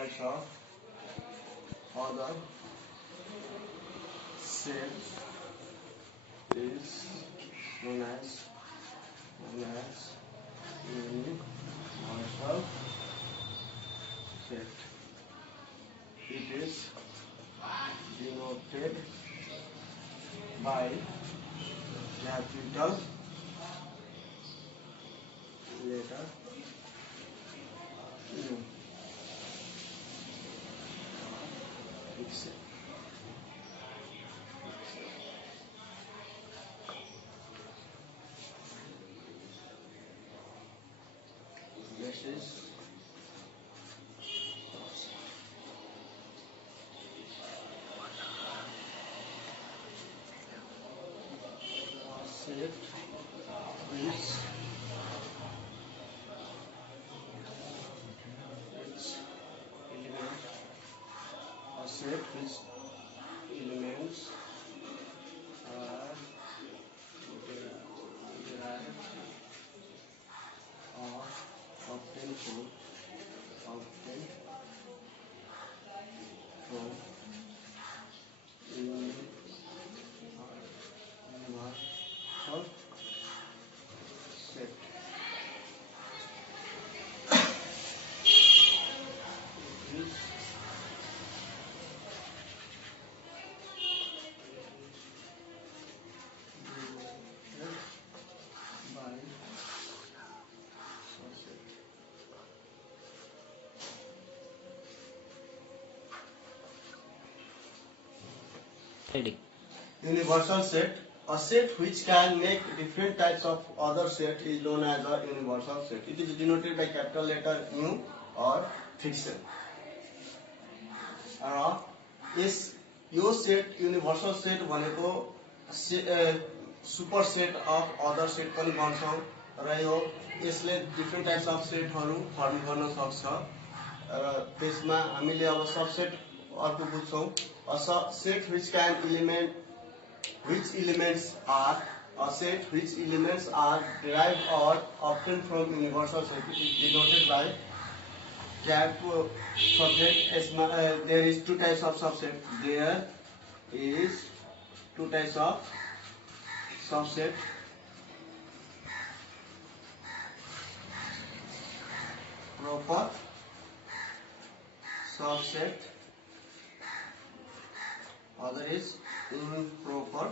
types of other sets is known as universal set. It is denoted by capital letter U. This is set which element a set which elements are derived or obtained from universal set. It is by subset. Ready. Universal set. A set which can make different types of other set is known as a universal set. It is denoted by capital letter U or fiction. इस यो set universal set भनेको super set of other set पनि भन्छौं र यो यसले different types of सेटहरु form गर्न सक्छ र त्यसमा हामीले अब सबसेट अर्को बुझ्छौं a set which can element which elements are a set which elements are derived or obtained from universal set. It is denoted by subset. There is two types of subset. There is two types of subset. Proper subset. Other is improper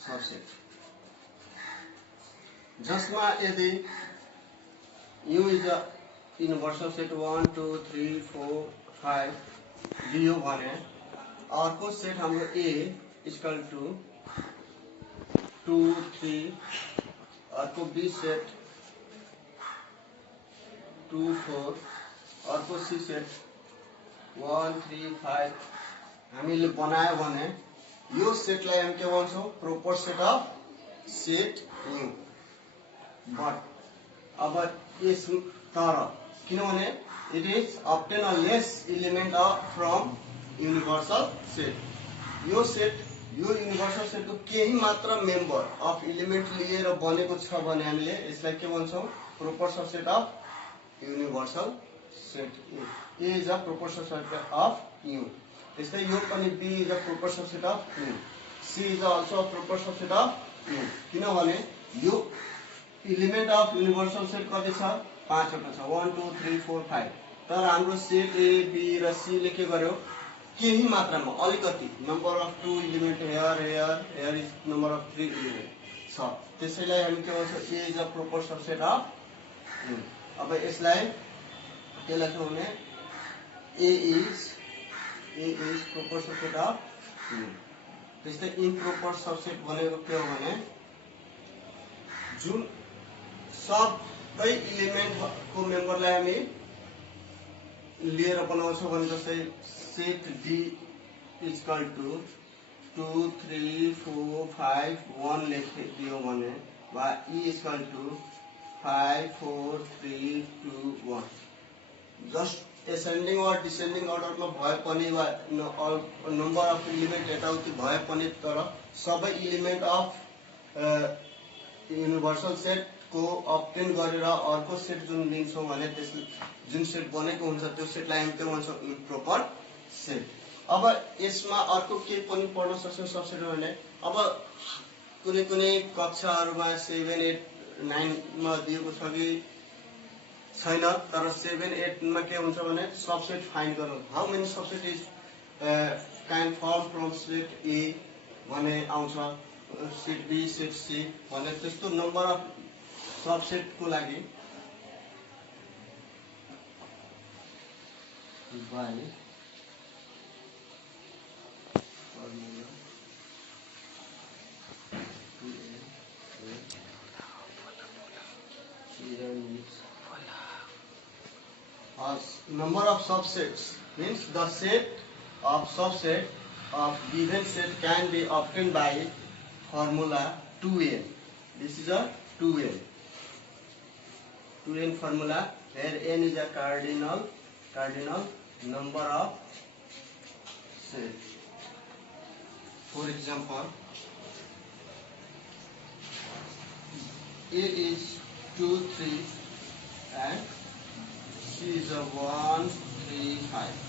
subset. जसमा यदि U is a universal set 1 2 3 4 5 दियो भने अर्को set हाम्रो A equal to 2 3 अर्को B set 2 4 अर्को C set 1 3 5 हामीले बनायो भने यो सेटलाई हामी के भन्छौं proper set of set U. But अब यस तर किनभने it is obtain a less element from universal set. यो सेट यो युनिभर्सल सेटको केही मात्र मेम्बर अफ एलिमेन्ट लिएर बनेको छ भने हामीले यसलाई के भन्छौं proper subset of universal set. A is a proper subset of U. त्यस्तै यो पनि B is a proper subset of U. C is also a proper subset of U. किनभने यो एलिमेन्ट अफ युनिभर्सल सेट कति छ 5 वटा छ 1 2 3 4 5 तर हाम्रो सेट A B र C ले के गर्यो केही मात्रामा अलिकति number of 2 element here is number of 3 element छ त्यसैलाई हामी के भन्छौं A is a proper subset of U. अब यसलाई के लेख्छौं भने A is proper subset of U. त्यस्तै improper subset भनेको के हो भने जुन सबै एलिमेन्ट को मेम्बरलाई हामी लिएर बनाउँछौं भने जस्तै सेट D इक्वल टु 2 3 4 5 1 लेखे दियो भने वा E equal to 5 4 3 2 1 just ascending और डिसेन्डिङ अर्डरमा भए पनि वा नम्बर अफ एलिमेन्ट यताउति भए पनि तर सबै एलिमेन्ट अफ युनिभर्सल सेट को अब्टेन गरेर अर्को सेट जुन लिन्छौँ भने त्यस जुन सेट बनेको हुन्छ त्यो सेटलाई हामी के भन्छौँ इम्प्रोपर सेट। अब यसमा अर्को के पनि पढ्न सक्छौँ सबसेट भने अब कुनै कुनै कक्षाहरूमा 7, 8, 9 मा दिएको छ कि छैन, तर 7, 8 मा के हुन्छ भने सबसेट फाइन्ड गर्नु। How many subset is can form from set ए भने आउँछ, सेट बी, सेट सी भने त्यस्तो नम्बर अफ सबसेट को लागि by number of subsets means the set of subset of given set can be obtained by formula 2n. This is a 2n formula where n is a cardinal number of sets. For example, A is 2, 3 and C is a 1, 3, 5.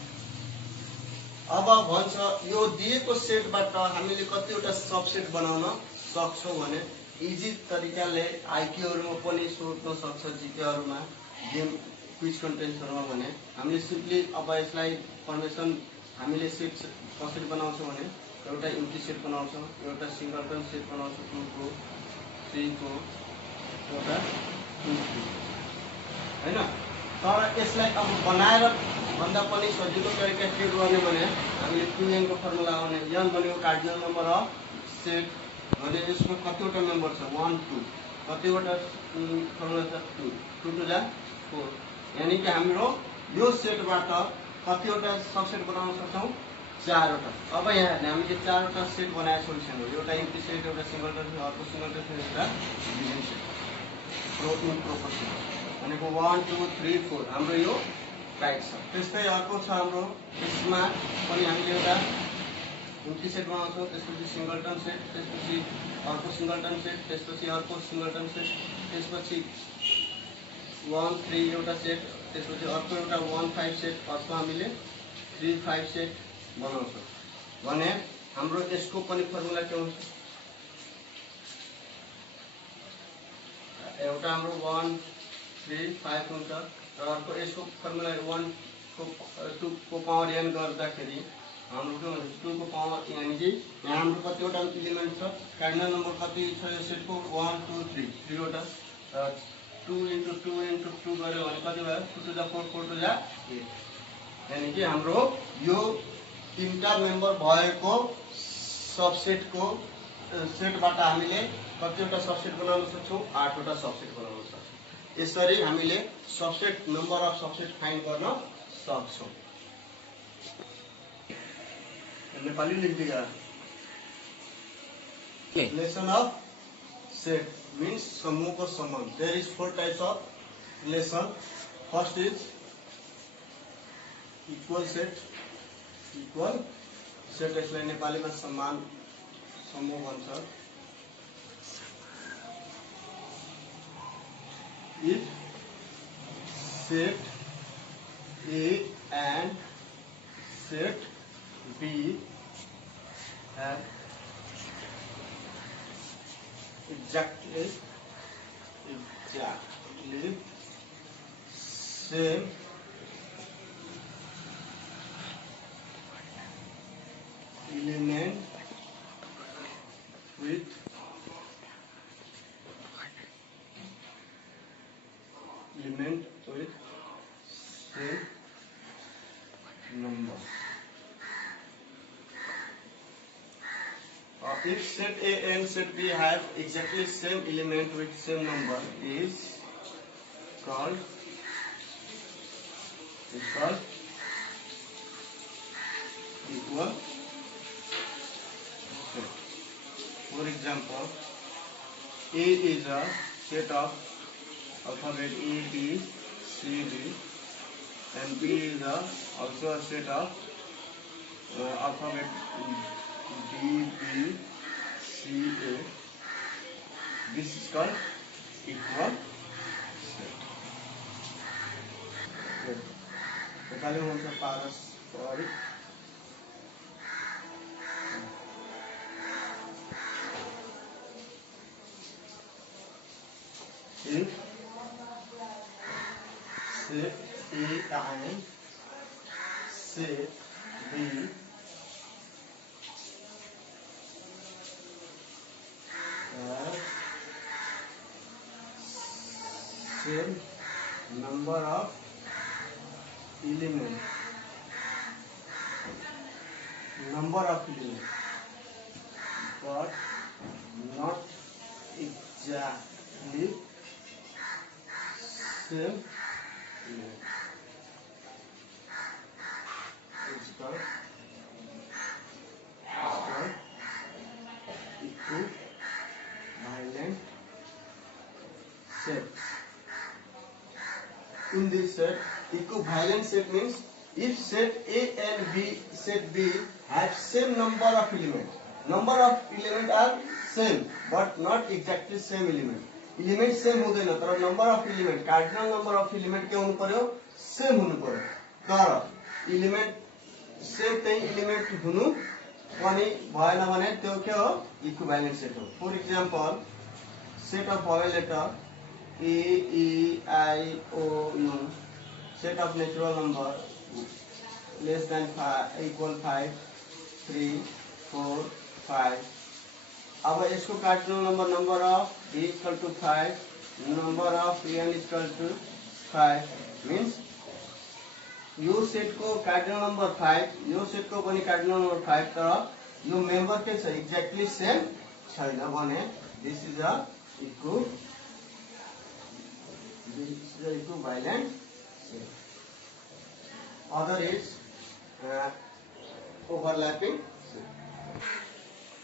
अब भन्छ यो दिएको सेटबाट हामीले कतिवटा subset बनाउन सक्छौं भने easy तरिकाले आईक्यूहरुमा पनि सोध्न सक्छ, जीकेहरुमा, गेम क्विज कन्टेन्ट्सहरुमा भने हामीले सिम्पली अब यसलाई फर्मेसन हामीले सेट कसरी बनाउँछौं भने एउटा इम्प्टी सेट बनाउँछौं, एउटा सिंगलटन सेट बनाउँछौं, 2 को 3 को एउटा 2 हैन। तर यसलाई अब बनाएर भन्दा पनि सजिलो तरिका के गर्ने भने हामीले 2n को फर्मुला आउने n भनेको कार्डिनल नम्बर अफ सेट भने यसमा कतिवटा मेम्बर छ 1 2 कतिवटा फर्मुला छ 2 2 टु जा 4 यानी कि हाम्रो यो सेटबाट कतिवटा सबसेट बनाउन सक्छौं 4 वटा। अब यहाँ हामीले 4 वटा सेट बनाएको सोल्युसन हो, एउटा इम्प्टी सेट, एउटा सिंगलटन, अर्को सिंगलटन सेट, एउटा डिभिजन सेट, प्रोपर सेट भनेको 1 2 3 4 हाम्रो यो राइट छ। त्यस्तै अर्को छ हाम्रो यसमा पनि हामीले एउटा इम्प्टी सेट बनाउँछौं, त्यसपछि सिंगलटन सेट, त्यसपछि अर्को सिंगलटन सेट, त्यसपछि अर्को सिंगलटन सेट, त्यसपछि 1 3 एउटा सेट, त्यसपछि अर्को एउटा 1 5 सेट, अर्को हामीले 3 5 सेट बनाउँछौं भने हाम्रो यसको पनि फर्मुला के हुन्छ, एउटा हाम्रो 1 3 5 हुन्छ र अर्को यसको फर्मुला 1 को 2 को पावर n गर्दाखेरि हाम्रो के हुन्छ 2 को पावर यानी कि यहाँ हाम्रो कतिवटा एलिमेन्ट छ, कार्डिनल नम्बर कति छ यो सेटको 1 2 3 3 वटा, 2 into 2 into 2 गर्यो भने कति भयो 2 to the 4 4 to the 8 यानी कि हाम्रो यो तीनटा मेम्बर भएको सबसेटको सेटबाट हामीले कतिवटा सबसेट बनाउन सक्छौं 8 वटा सबसेट बनाउन सक्छौं। यसरी हामीले subset number of subset find गर्न सक्छौं। नेपाली लेख्दिगा रिलेसन अफ सेट means समूहको सम्बन्ध। There is 4 types of relation. First is equal set, यसलाई नेपालीमा समान समूह भन्छ। If set A and set B have exactly same element with same number. If set A and set B have exactly same element with same number is called equal set. For example, A is a set of alphabet A, B, C, D, and B is also a set of alphabet D, B, C, A. This is called equal set. तो पहले हम से पारस्परिक if set A and set B have same number of elements, but not exactly same element. It's called equivalent set. In this set, equivalent set means if set A and set B have same number of elements. Number of elements are same, but not exactly same element. Element same होते ना, तर number of element, cardinal number of element क्या होने पड़े हो? Same होने पड़े. तर element same thing element हुनु वानी भाई ना बने तो क्या हो? Equivalent set हो. For example, set of vowel letter A, E, I, O, U, set of natural number less than 5, equal 5, 3, 4, 5. अब इसको cardinal number of B equal to 5, number of N equal to 5 means U set को cardinal number 5, U set को बनी cardinal number 5 तर U member के से exactly same छैन भने this is a equivalent set. Other is overlapping set.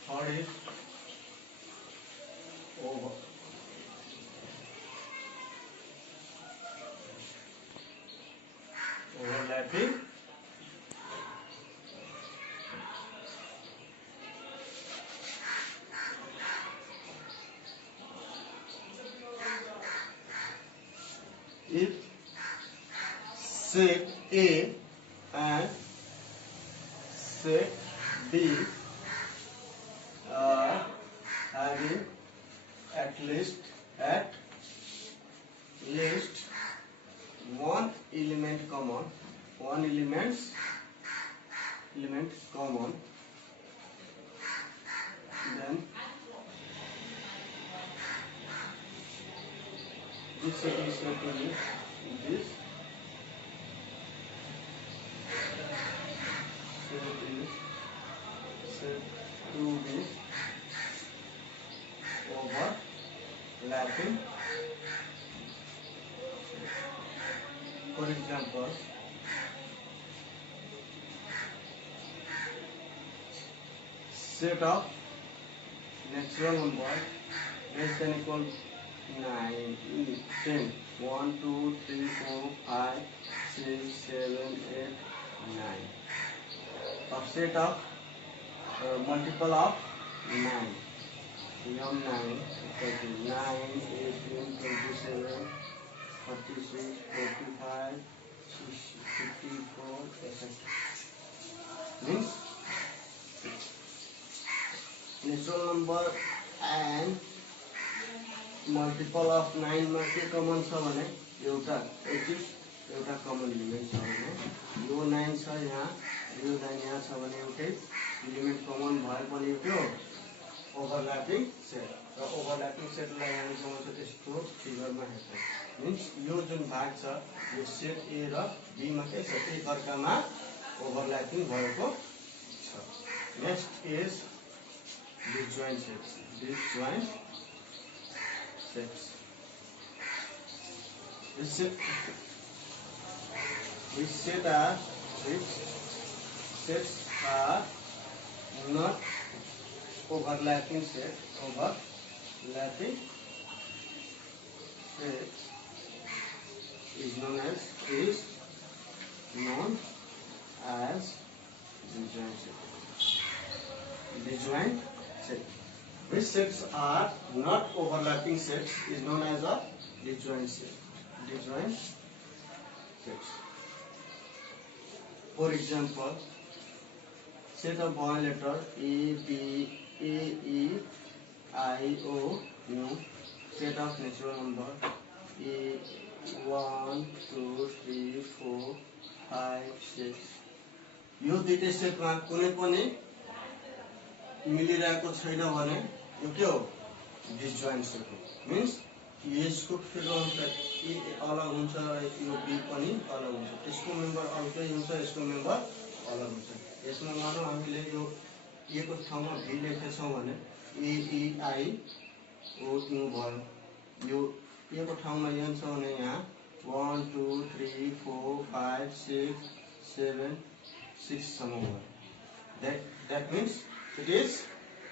Third is overlapping if set A and set B are having at least one element common, then this set is said to be this set is said to be overlapping. For example, set of natural number less than equal 9, 10, 1, 2, 3, 4, 5, 6, 7, 8, 9. Subset of multiple of 9. Beyond 9 equal to 9, 18, 27, 36, 45, 54, etc. Means natural number and multiple of 9 मा के common छ भने एउटा common element छ भने यो 9 छ यहाँ यो 9 यहाँ छ भने एउटै एलिमेन्ट कमन भए पनि त्यो ओभरल्यापिङ सेट र ओभरल्यापिङ सेटलाई हामी समाउँछ त्यस्तो फिगरमा हेर्छ मीन्स यो जुन भाग छ यो सेट ए र बी मा के छ एकअर्कामा ओभरल्यापिङ भएको छ next is disjoint sets. Which sets are not overlapping set. Overlapping set is known as disjoint set. Disjoint set. which sets are not overlapping sets is known as a disjoint set. Disjoint sets. For example, set of vowel letter A, B, A, E, I, O, U. Set of natural number A, 1, 2, 3, 4, 5, 6. यो दुईटै सेटमा कुनै पनि मिलिरहेको छैन भने यो के हो? डिसजोइन्ट सेट हो। मीन्स यसको फिगर ए अलग हुन्छ र यो बी पनि अलग हुन्छ। त्यसको मेम्बर अर्कै हुन्छ, यसको मेम्बर अलग हुन्छ। यसमा मानौ हामीले यो ए को ठाउँमा बी लेखेछौँ भने ए, ई, आई, ओ, यू भयो। यो ए को ठाउँमा एन छ भने यहाँ 1, 2, 3, 4, 5, 6, 7, 6 सम्म भयो। That means it is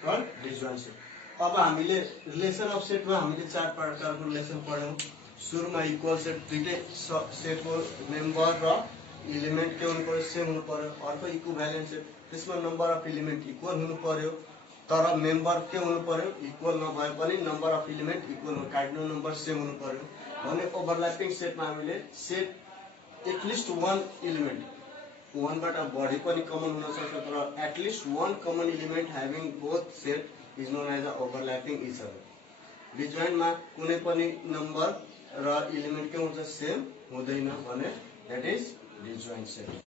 called disjoint set. अब हामीले रिलेसन अफ सेटमा हामीले चार प्रकारको रिलेसन पढ्यौं। सुरुमा इक्वल सेट, दुईटै सेटको मेम्बर र एलिमेन्ट के हुनु पर्यो? सेम हुनु पर्यो। अर्को इक्विभ्यालेन्ट सेट, त्यसमा नम्बर अफ एलिमेन्ट इक्वल हुनु पर्यो तर मेम्बर के हुनु पर्यो? इक्वल नभए पनि नम्बर अफ एलिमेन्ट इक्वल हुनु, कार्डिनल नम्बर सेम हुनु पर्यो। भने ओभरल्यापिङ सेटमा हामीले set at least one element, one बाट बढी पनि कमन हुन सक्छ तर at least one common element having both set is known as overlapping each other. डिसजोइन्टमा कुनै पनि नम्बर र एलिमेन्ट के हुन्छ? सेम हुँदैन भने that is disjoint set.